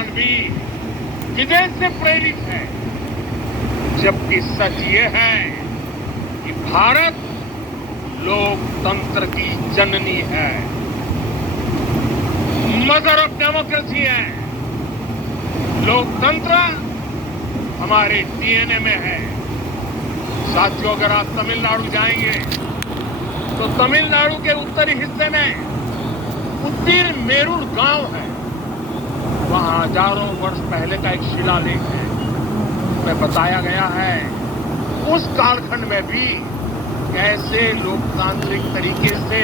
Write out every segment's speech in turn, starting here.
बयान भी विदेश से प्रेरित है, जबकि सच ये है कि भारत लोकतंत्र की जननी है, मदर ऑफ डेमोक्रेसी है। लोकतंत्र हमारे डीएनए में है। साथियों, अगर आप तमिलनाडु जाएंगे तो तमिलनाडु के उत्तरी हिस्से में उत्तीर मेरूर गांव है। वहां हजारों वर्ष पहले का एक शिलालेख है, उसमें बताया गया है उस कालखंड में भी कैसे लोकतांत्रिक तरीके से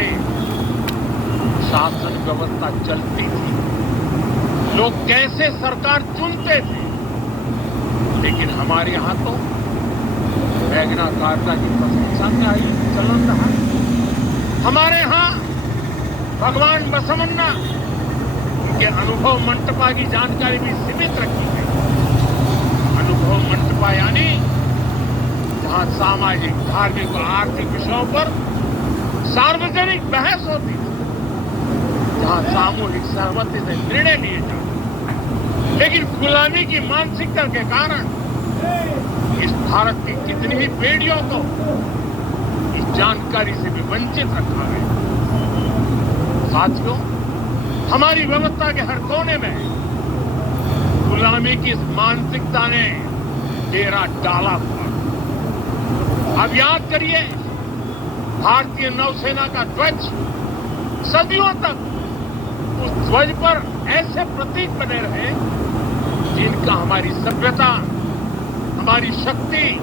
शासन व्यवस्था चलती थी, लोग कैसे सरकार चुनते थे। लेकिन हमारे यहां तो मैग्ना कार्टा की प्रशंसा का ही चलन रहा। हमारे यहां भगवान बसवन्ना, उनके अनुभव मंटपा की जानकारी भी सीमित रखी गई। अनुभव मंटपा यानी जहां सामाजिक, धार्मिक और आर्थिक विषयों पर सार्वजनिक बहस होती थी, जहां सामूहिक सहमति से निर्णय लिए जाते। लेकिन गुलामी की मानसिकता के कारण इस भारत की कितनी ही पीढ़ियों को इस जानकारी से भी वंचित रखा गया। साथियों, हमारी व्यवस्था के हर कोने में गुलामी की इस मानसिकता ने डेरा डाला हुआ। अब याद करिए, भारतीय नौसेना का ध्वज सदियों तक उस ध्वज पर ऐसे प्रतीक बने रहे जिनका हमारी सभ्यता, हमारी शक्ति,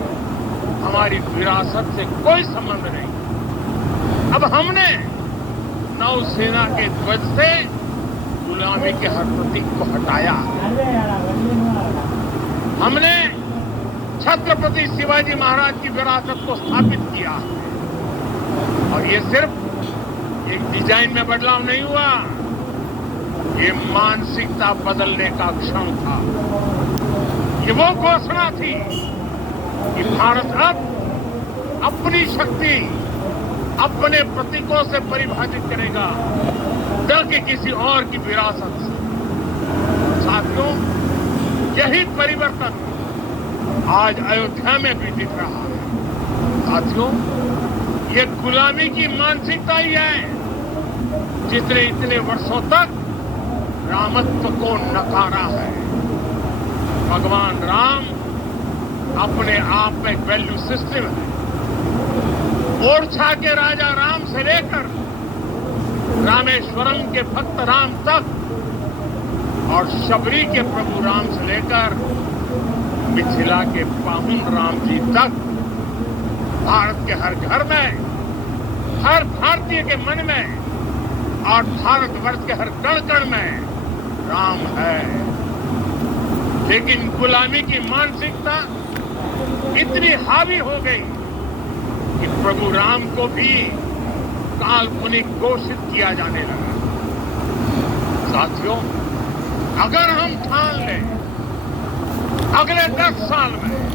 हमारी विरासत से कोई संबंध नहीं। अब हमने नौसेना के ध्वज से गुलामी के हर प्रतीक को हटाया। हमने छत्रपति शिवाजी महाराज की विरासत को स्थापित किया। और ये सिर्फ एक डिजाइन में बदलाव नहीं हुआ, ये मानसिकता बदलने का क्षण था। ये वो घोषणा थी कि भारत अब अपनी शक्ति अपने प्रतीकों से परिभाषित करेगा, न कि किसी और की विरासत से। साथियों, यही परिवर्तन आज अयोध्या में भी दिख रहा है। साथियों, ये गुलामी की मानसिकता ही है जिसने इतने वर्षों तक रामत्व को नकारा है। भगवान राम अपने आप में एक वैल्यू सिस्टम है। ओरछा के राजा राम से लेकर रामेश्वरम के भक्त राम तक और शबरी के प्रभु राम से लेकर मिथिला के पाहुन राम जी तक भारत के हर घर में, हर भारतीय के मन में और भारतवर्ष के हर कण-कण में राम है। लेकिन गुलामी की मानसिकता इतनी हावी हो गई कि प्रभु राम को भी काल्पनिक घोषित किया जाने लगा। साथियों, अगर हम ठान लें अगले 10 साल में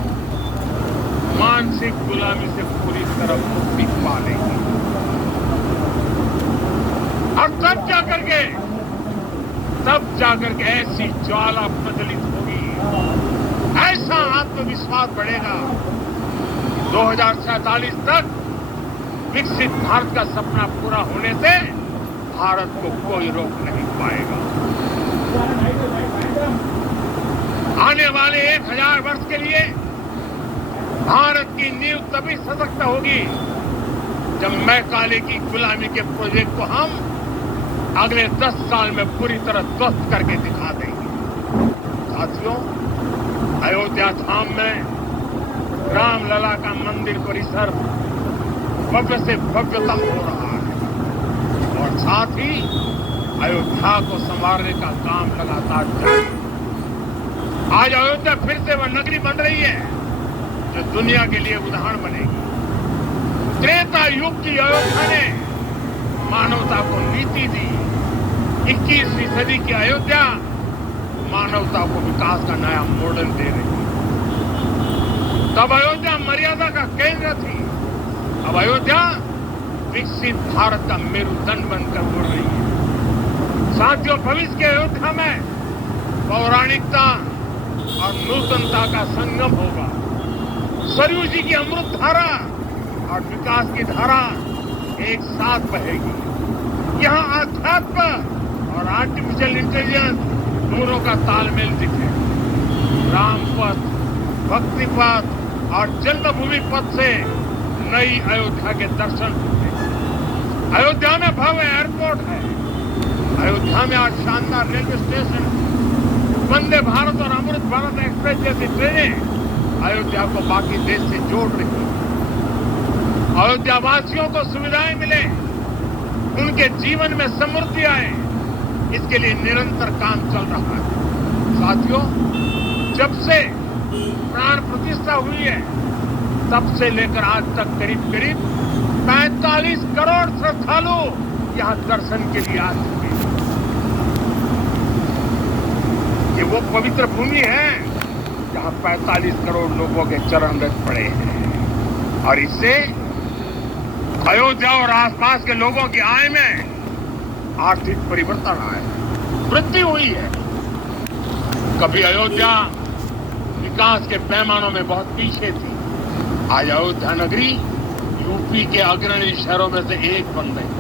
मानसिक गुलामी से पूरी तरह मुक्ति पा लेंगे, और तब जाकर के ऐसी ज्वाला प्रज्वलित होगी, ऐसा आत्मविश्वास बढ़ेगा। 2047 तक विकसित भारत का सपना पूरा होने से भारत को कोई रोक नहीं पाएगा। आने वाले 1000 वर्ष के लिए भारत की नींव तभी सशक्त होगी जब मैकाले की गुलामी के प्रोजेक्ट को हम अगले 10 साल में पूरी तरह ध्वस्त करके दिखा देंगे। साथियों, अयोध्या धाम में रामलला का मंदिर परिसर भव्य से भव्यतम हो रहा है और साथ ही अयोध्या को संवारने का काम लगातार जारी है। आज अयोध्या फिर से वह नगरी बन रही है जो दुनिया के लिए उदाहरण बनेगी। त्रेता युग की अयोध्या ने मानवता को नीति दी। 21वीं सदी की अयोध्या मानवता को विकास का नया मॉडल दे रही है। तब अयोध्या मर्यादा का केंद्र थी, अब अयोध्या विकसित भारत का मेरुदंड बनकर उड़ रही है। साथियों, भविष्य की अयोध्या में पौराणिकता और नूतनता का संगम होगा। सरयू जी की अमृत धारा और विकास की धारा एक साथ बहेगी। यहाँ आध्यात्म और आर्टिफिशियल इंटेलिजेंस दोनों का तालमेल दिखे। राम पथ, भक्ति पथ और जन्मभूमि पथ से नई अयोध्या के दर्शन होंगे। अयोध्या में भव्य एयरपोर्ट है। अयोध्या में आज शानदार रेलवे स्टेशन, वंदे भारत और अमृत भारत एक्सप्रेस जैसी ट्रेनें अयोध्या को बाकी देश से जोड़ रही हैं। अयोध्या वासियों को सुविधाएं मिले, उनके जीवन में समृद्धि आए, इसके लिए निरंतर काम चल रहा है। साथियों, जब से प्राण प्रतिष्ठा हुई है तब से लेकर आज तक करीब करीब 45 करोड़ श्रद्धालु यहां दर्शन के लिए आ चुके हैं। ये वो पवित्र भूमि है जहां 45 करोड़ लोगों के चरण रज पड़े हैं और इससे अयोध्या और आसपास के लोगों की आय में आर्थिक परिवर्तन आया है, वृद्धि हुई है। कभी अयोध्या विकास के पैमानों में बहुत पीछे थी। आज अयोध्या नगरी यूपी के अग्रणी शहरों में से एक बन गई।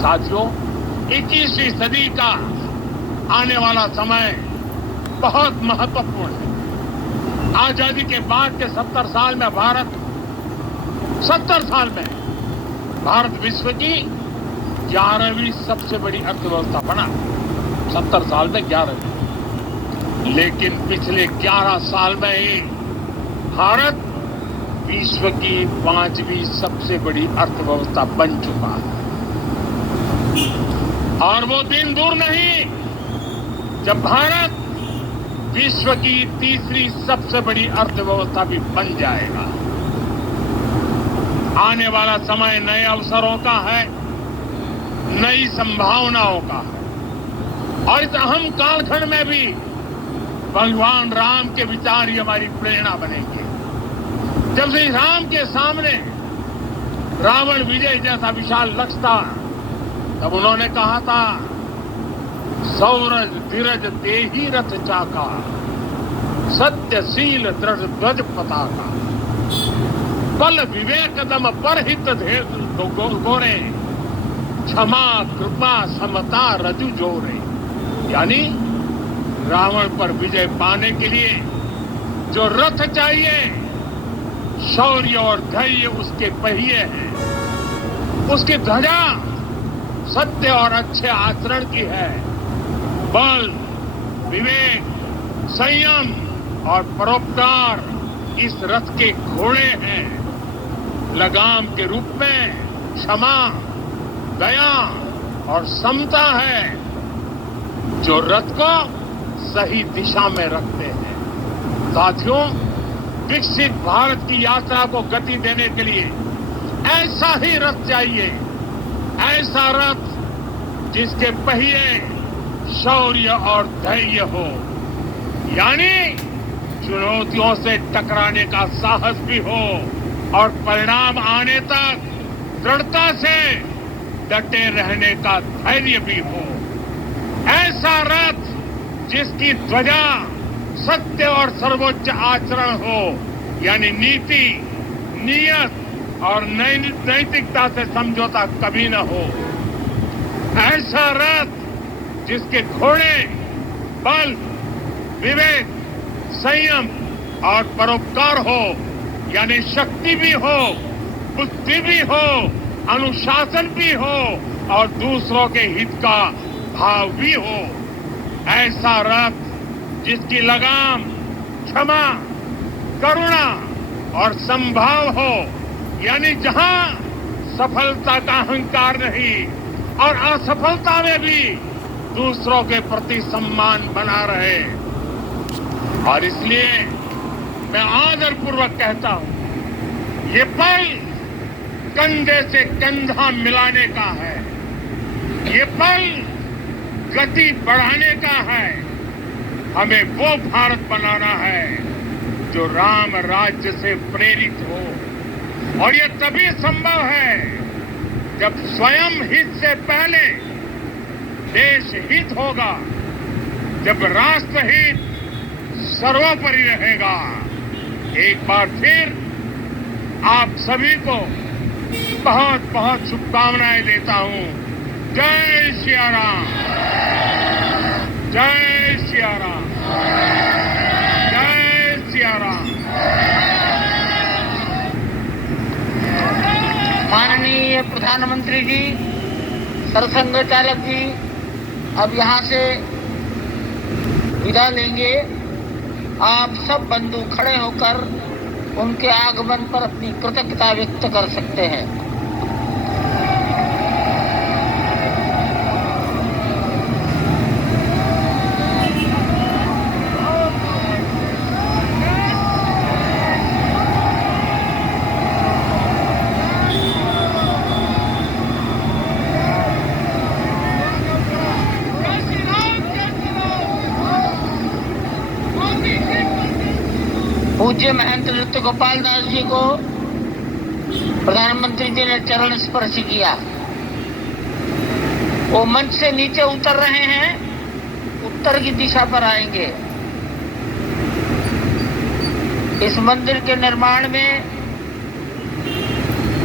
साथियों, 21वीं सदी का आने वाला समय बहुत महत्वपूर्ण है। आजादी के बाद के 70 साल में भारत विश्व की 11वीं सबसे बड़ी अर्थव्यवस्था बना। 70 साल में 11वीं। लेकिन पिछले 11 साल में ही भारत विश्व की 5वीं सबसे बड़ी अर्थव्यवस्था बन चुका है। और वो दिन दूर नहीं जब भारत विश्व की 3री सबसे बड़ी अर्थव्यवस्था भी बन जाएगा। आने वाला समय नए अवसरों का है, नई संभावनाओं का है। और इस अहम कालखंड में भी भगवान राम के विचार ही हमारी प्रेरणा बनेंगे। जब श्री राम के सामने रावण विजय जैसा विशाल लक्ष्य था, तब उन्होंने कहा था, सौरज धीरज देहि रथ चाका, सत्यशील दृढ़ ध्वज पताका, बल विवेक दम परहित गोरे, क्षमा कृपा समता रजु जोरे। यानी रावण पर विजय पाने के लिए जो रथ चाहिए, शौर्य और धैर्य उसके पहिए हैं, उसकी ध्वजा सत्य और अच्छे आचरण की है, बल विवेक संयम और परोपकार इस रथ के घोड़े हैं। लगाम के रूप में क्षमा दया और समता है जो रथ को सही दिशा में रखते हैं। साथियों, विकसित भारत की यात्रा को गति देने के लिए ऐसा ही रथ चाहिए, ऐसा रथ जिसके पहिए शौर्य और धैर्य हो, यानी चुनौतियों से टकराने का साहस भी हो और परिणाम आने तक दृढ़ता से डटे रहने का धैर्य भी हो। ऐसा रथ जिसकी ध्वजा सत्य और सर्वोच्च आचरण हो, यानी नीति, नियत और नैतिकता से समझौता कभी न हो। ऐसा रथ जिसके घोड़े बल विवेक संयम और परोपकार हो, यानी शक्ति भी हो, बुद्धि भी हो, अनुशासन भी हो और दूसरों के हित का भाव भी हो। ऐसा रथ जिसकी लगाम क्षमा करुणा और संभाव हो, यानी जहां सफलता का अहंकार नहीं और असफलता में भी दूसरों के प्रति सम्मान बना रहे। और इसलिए मैं आदरपूर्वक कहता हूं, ये पल कंधे से कंधा मिलाने का है, ये पल गति बढ़ाने का है। हमें वो भारत बनाना है जो राम राज्य से प्रेरित हो, और ये तभी संभव है जब स्वयं हित से पहले देश हित होगा। जब राष्ट्रहित सर्वोपरि रहेगा। एक बार फिर आप सभी को बहुत बहुत शुभकामनाएं देता हूं। जय सिया राम, जय सिया राम, जय सिया राम। माननीय प्रधानमंत्री जी, सरसंघ चालक जी अब यहाँ से विदा लेंगे। आप सब बंधु खड़े होकर उनके आगमन पर अपनी कृतज्ञता व्यक्त कर सकते हैं। पूज्य महंत नृत्य गोपाल दास जी को प्रधानमंत्री जी ने चरण स्पर्श किया। वो मंच से नीचे उतर रहे हैं, उत्तर की दिशा पर आएंगे। इस मंदिर के निर्माण में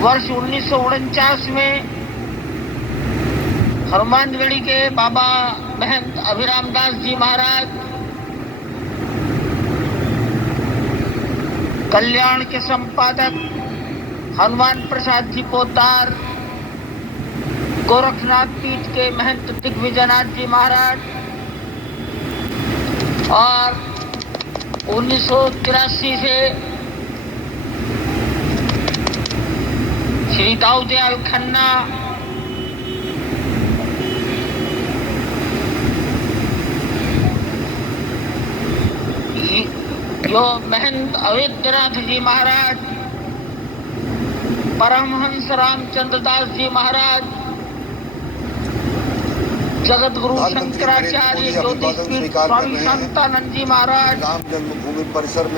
वर्ष 1949 में हनुमानगढ़ी के बाबा महंत अभिराम दास जी महाराज, कल्याण के संपादक हनुमान प्रसाद जी पोद्दार, गोरखनाथ पीठ के महंत दिग्विजयनाथ जी महाराज और 1983 से श्री दाऊदयाल खन्ना, जो महंत अवैधनाथ जी महाराज, परमहंस रामचंद्र दास जी महाराज, जगत गुरु शंकराचार्य ज्योतिषपीठ स्वामी शांतानंद जी महाराज, राम जन्मभूमि परिसर में